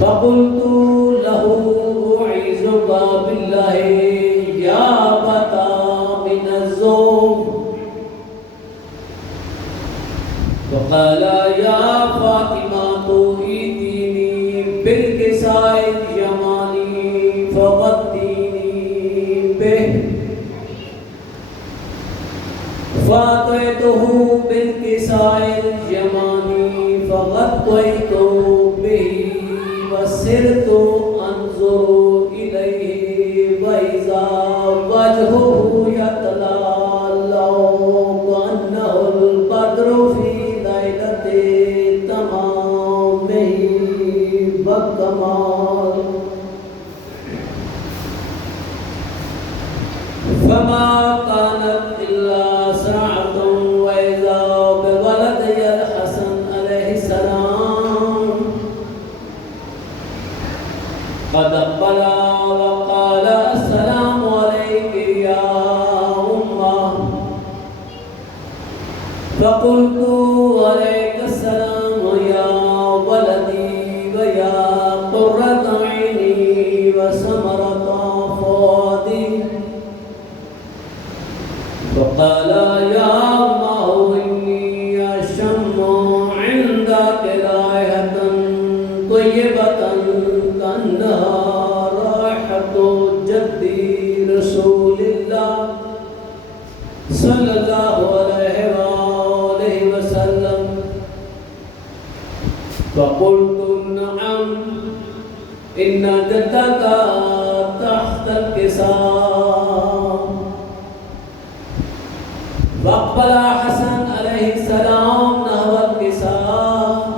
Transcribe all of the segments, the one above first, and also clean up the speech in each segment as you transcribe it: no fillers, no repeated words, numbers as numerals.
فقلت له أعيذك بالله فقال يا فاطمة ائتيني بالكساء اليماني فغطيني به فأتيته بالكساء اليماني فغطيت به وسرت أنظر إليه وإذا وجهه يتلألأ كأنه البدر في ليلة تمامه وكمال فما كانت إلا ساعة وإذا بولدي الحسن عليه السلام قد أقبل وقال السلام عليك يا أمه فقلت عليك السلام يا ولدي ويا قرة عيني وثمرة فؤادي فقال يا أمه إني أشم عندك رائحة طيبة كأنها رائحة جدي رسول الله صلى الله عليه وآله وسلم فقلت نعم إن جدك تحت الكساء فأقبل حسن عليه السلام نحو الكساء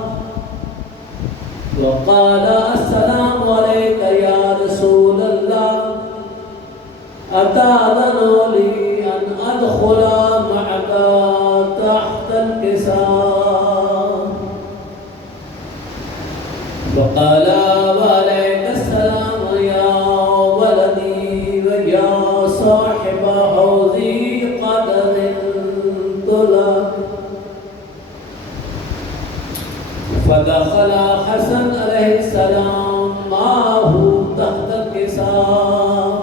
وقال السلام عليك يا رسول الله أتأذن لي أن أدخل معك تحت الكساء وقال وعليك السلام يا ولدي ويا صاحب حوضي قد ذنت لك فدخل حسن عليه السلام معه تحت الكساء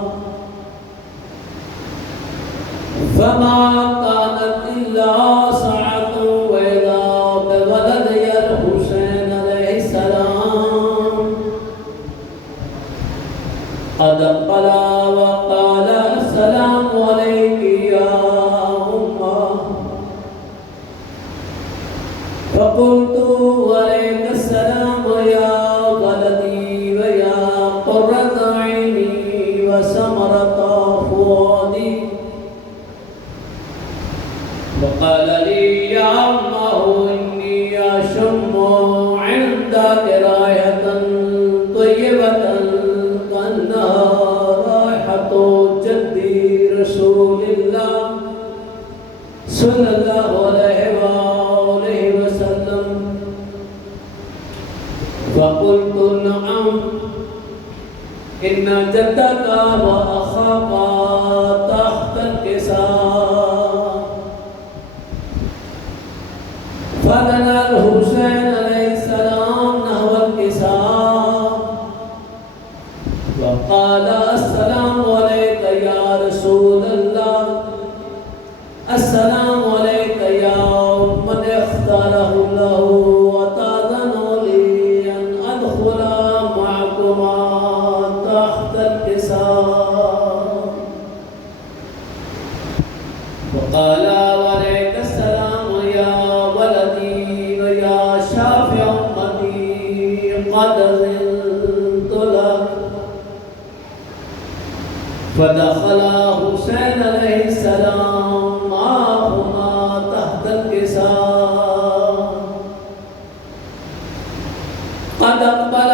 فما كانت إلا ساعة وإذا بولدي الحسين عليه السلام قد أقبل وقال السلام عليك يا أمه فقلت عليك السلام يا ولدي ويا قرة عيني وثمرة فؤادي وقال لي يا أمه إني أشم عندك رائحة طيبة كأنها رائحة جدي رسول الله صلى الله عليه وآله وسلم فقلت نعم إن جدك وأخاك تحت الكساء فدنا الحسين عليه السلام نحو الكساء وقال السلام عليك يا رسول الله السلام عليك يا من اختاره الله وتأذن لي أن أدخل معكما تحت الكساء وقال وعليك السلام يا ولدي ويا شافع أمتي قد زلت لك فدخل حسين عليه السلام معهما تحت الكساء قد أقبل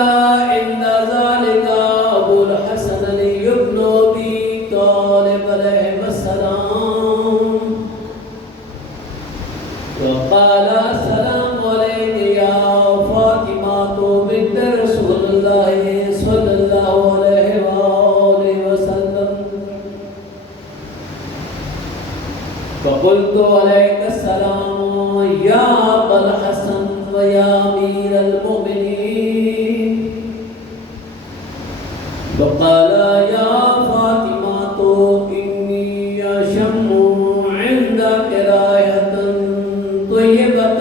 عند ذلك أبو الحسن علي بن أبي طالب عليه السلام وقال السلام عليك يا فاطمة بنت رسول الله صلى الله عليه وآله وسلم فقلت عليك السلام يا أبا الحسن ويا أمير المؤمنين وقال يا فاطمة إني أشم عندك رائحة طيبة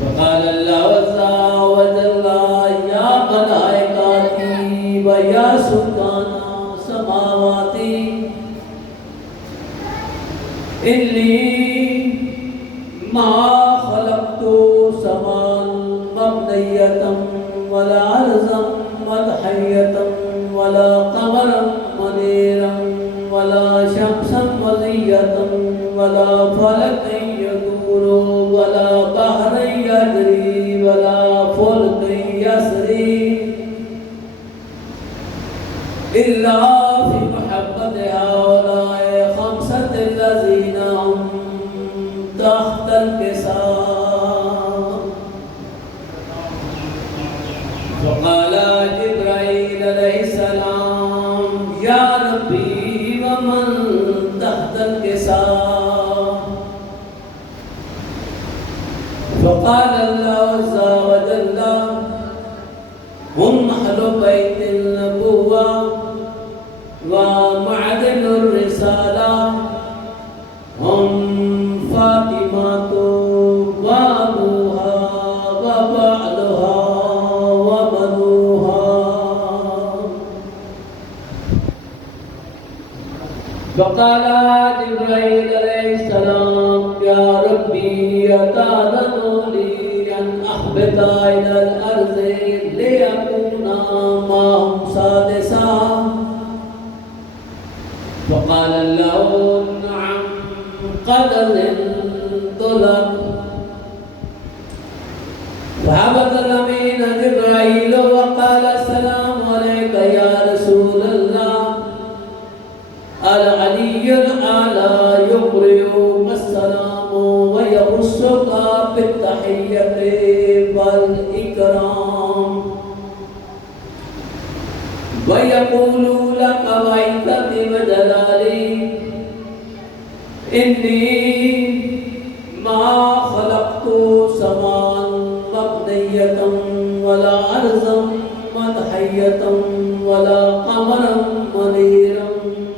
وقال الله عز وجل يا ملائكتي ويا سلطان سماواتي إني ما خلقت سماء مبنية ولا أرضا مدحية ولا قمرا منيرا ولا شمسا مضية ولا فلكا يدور ولا بحرا يجري ولا فلك يسري إلا في محبة هؤلاء خمسة الذين هم تحت الكساء فقال جبرائيل عليه السلام يا ربي ومن تحت الكساء فقال الله عز وجل هم أهل بيت النبوة ومعدن الرسالة هم فاطمة وأبوها وبعلها وبنوها فقال جبرائيل عليه السلام يا ربي أتأذن لي أن أهبط إلى الأرض ليكون معهم سادسا فقال له نعم قد أذنت لك. فهبط الأمين جبرائيل وقال السلام عليك يا رسول الله. العلي الأعلى يقرئك السلام ويخصك بالتحية والإكرام ويقول لك وعزتي وجلالي إني ما خلقت سماء مبنية ولا أرضا مدحية ولا قمرا منيرا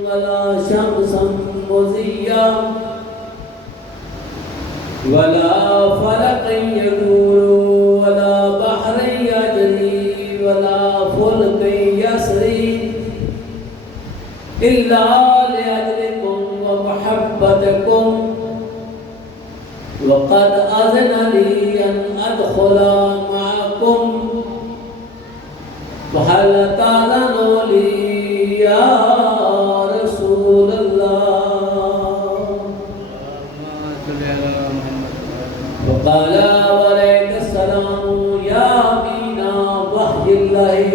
ولا شمسا مضيا ولا فلق يدور ولا بحر يجري ولا فلك يسري إلا لأجلكم ومحبتكم وقد أذن لي أن أدخل معكم فهل تأذن لي يا رسول الله. فقال وعليك السلام يا أمين وحي الله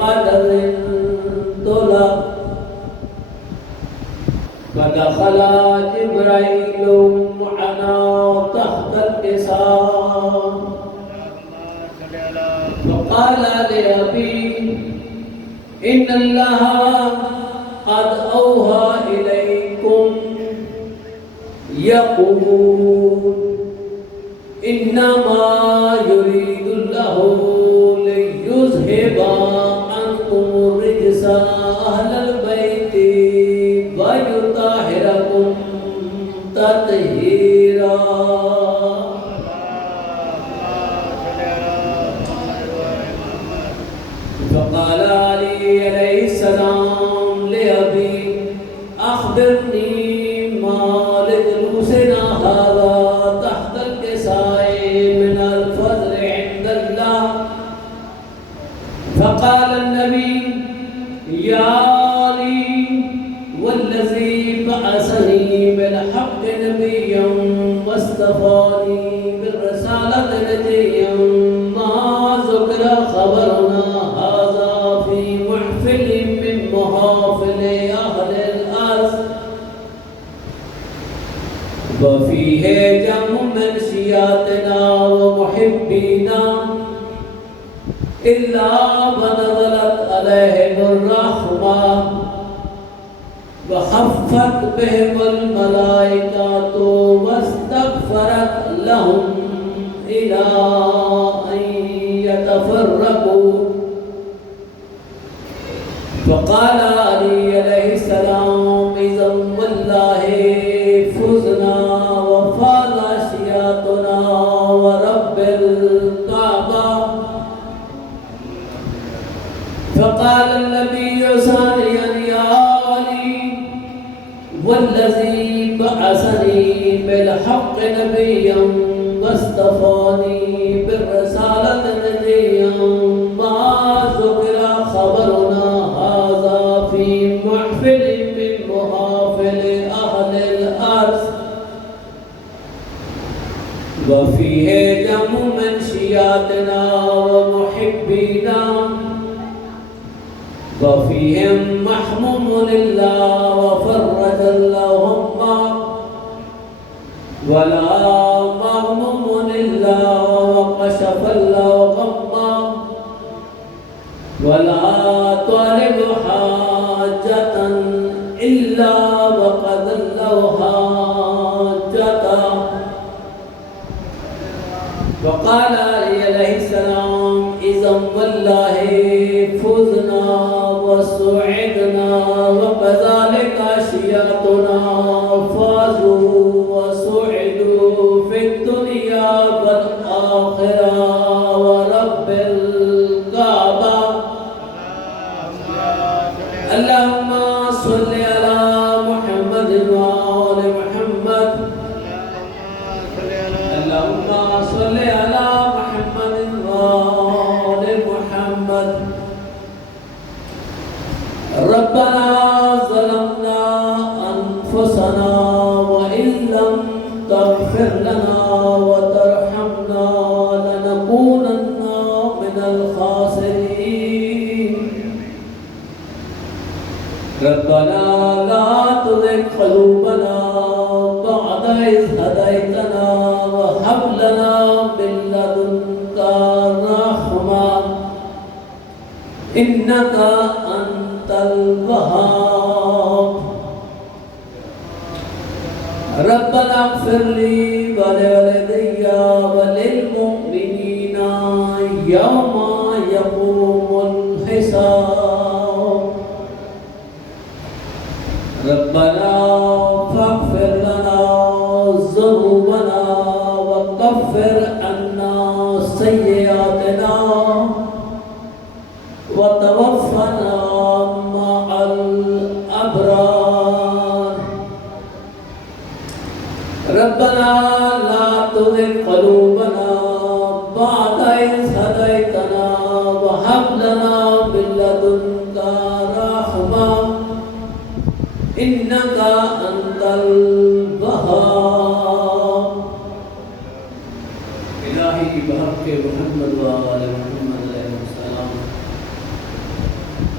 قد أذنت لك. فدخل جبرائيل معنا تحت النساء فقال لأبي إن الله قد أوحى إليكم يقول إنما يريد الله ليذهب عنكم الرجس أهل البيت ويطهركم تطهيرا. فقال علي عليه السلام لأبي أخبرني ما للحسن هذا تحت الكساء من الفضل عند الله. فقال النبي يا علي والذي بعثني بالحق نبيا واصطفاني بالرسالة نبيا ما ذكر خبرنا هذا في محفل من محافل أهل الأرض وفيه جمع من سياتنا ومحبينا إلا ونزلت عليهم الرحمة وخفت بهم الملائكة واستغفرت لهم إلى أن يتفرقوا. فقال علي عليه السلام إذا والله فزنا وفاز أشياطنا ورب الكعبة. فقال النبي ثانيا يا علي والذي بعثني بالحق نبيا واصطفاني بالرسالة نبيا ما ذكر خبرنا هذا في محفل من محافل أهل الأرض وفيه جمع من شياتنا ومحبينا وفيهم محموم لله وفرج اللهم ولا مغموم لله وكشف اللهم ولا طالب حاجة إلا وقد له حاجة. وقال عليه السلام إذا والله فزنا وسعدنا وكذلك أشياطنا فازوا وسعدوا في الدنيا والآخرة ورب الكعبة. اللهم صل على محمد وآل محمد. اللهم صل على محمد وآل محمد. ربنا ظلمنا أنفسنا وإن لم تغفر لنا وترحمنا لنكونن من الخاسرين ربنا لا تزغ قلوبنا بعد إذ هديتنا وهب لنا من لدنك رحمة إنك أنت الوهاب ربنا اغفر لي ولوالدي وللمؤمنين يوم يقوم الحساب ربنا فاغفر لنا ذنوبنا وكفر عنا سيئاتنا وتوفنا مع الأبرار ربنا لا تزغ قلوبنا بعد إذ هديتنا وهب لنا من لدنك رحمة إنك أنت الوهاب إلهي بحق محمد وآل محمد عليه السلام